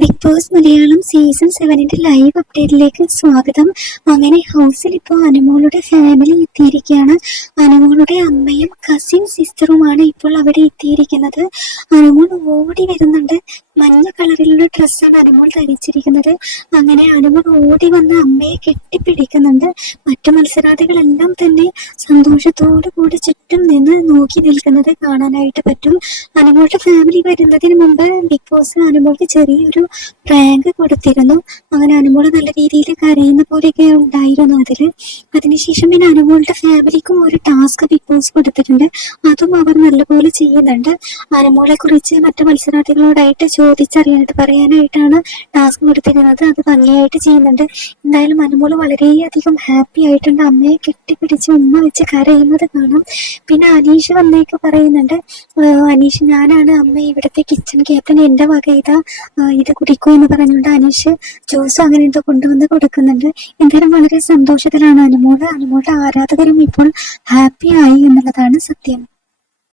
Big boss Malayalam season 7 live അപ്ഡേറ്റിലേക്ക് സ്വാഗതം. അങ്ങനെ ഹൗസിൽ ഇപ്പോൾ അനുമോളുടെ ഫാമിലി എത്തിയിരിക്കുകയാണ്. അനുമോളുടെ അമ്മയും കസിൻ സിസ്റ്ററുമാണ് ഇപ്പോൾ അവിടെ എത്തിയിരിക്കുന്നത്. അനുമോൾ ഓടി വരുന്നുണ്ട്. മഞ്ഞ കളറിലുള്ള ഡ്രസ്സാണ് അനുമോൾ ധരിച്ചിരിക്കുന്നത്. അങ്ങനെ അനുമോൾ ഓടി വന്ന് അമ്മയെ കെട്ടിപ്പിടിക്കുന്നുണ്ട്. മറ്റു മത്സരാർത്ഥികളെല്ലാം തന്നെ സന്തോഷത്തോടു കൂടി ചുറ്റും നിന്ന് നോക്കി നിൽക്കുന്നത് കാണാനായിട്ട് പറ്റും. അനുമോളുടെ ഫാമിലി വരുന്നതിന് മുമ്പ് ബിഗ് ബോസ് അനുമോൾക്ക് ചെറിയൊരു പ്രാങ്ക് കൊടുത്തിരുന്നു. അങ്ങനെ അനുമോള് നല്ല രീതിയിൽ കരയുന്ന പോലെയൊക്കെ ഉണ്ടായിരുന്നു അതിനുശേഷം പിന്നെ അനുമോളുടെ ഫാമിലിക്കും ഒരു ടാസ്ക് ബിഗ് ബോസ് കൊടുത്തിട്ടുണ്ട്. അതും അവർ നല്ലപോലെ ചെയ്യുന്നുണ്ട്. അനുമോളെ കുറിച്ച് മറ്റു മത്സരാർത്ഥികളോടായിട്ട് ചോദിച്ചറിയാനായിട്ട് പറയാനായിട്ടാണ് ടാസ്ക് കൊടുത്തിരുന്നത്. അത് ഭംഗിയായിട്ട് ചെയ്യുന്നുണ്ട്. എന്തായാലും അനുമോള് വളരെയധികം ഹാപ്പി ആയിട്ടുണ്ട്. അമ്മയെ കെട്ടിപ്പിടിച്ച് ഉമ്മ വെച്ച് കരയുന്നത് കാണാം. പിന്നെ അനീഷ് വന്നേക്ക് പറയുന്നുണ്ട്, അനീഷ് ഞാനാണ് അമ്മ ഇവിടുത്തെ കിച്ചൺ ക്യാപ്റ്റൻ, എൻ്റെ വക ഇത് കുടിക്കൂ എന്ന് പറഞ്ഞുകൊണ്ട് അനീഷ് ജ്യൂസ് അങ്ങനെ എന്തോ കൊണ്ടുവന്ന് കൊടുക്കുന്നുണ്ട്. എന്തായാലും വളരെ സന്തോഷത്തിലാണ് അനുമോളുടെ ആരാധകരും ഇപ്പോൾ ഹാപ്പി ആയി എന്നുള്ളതാണ് സത്യം.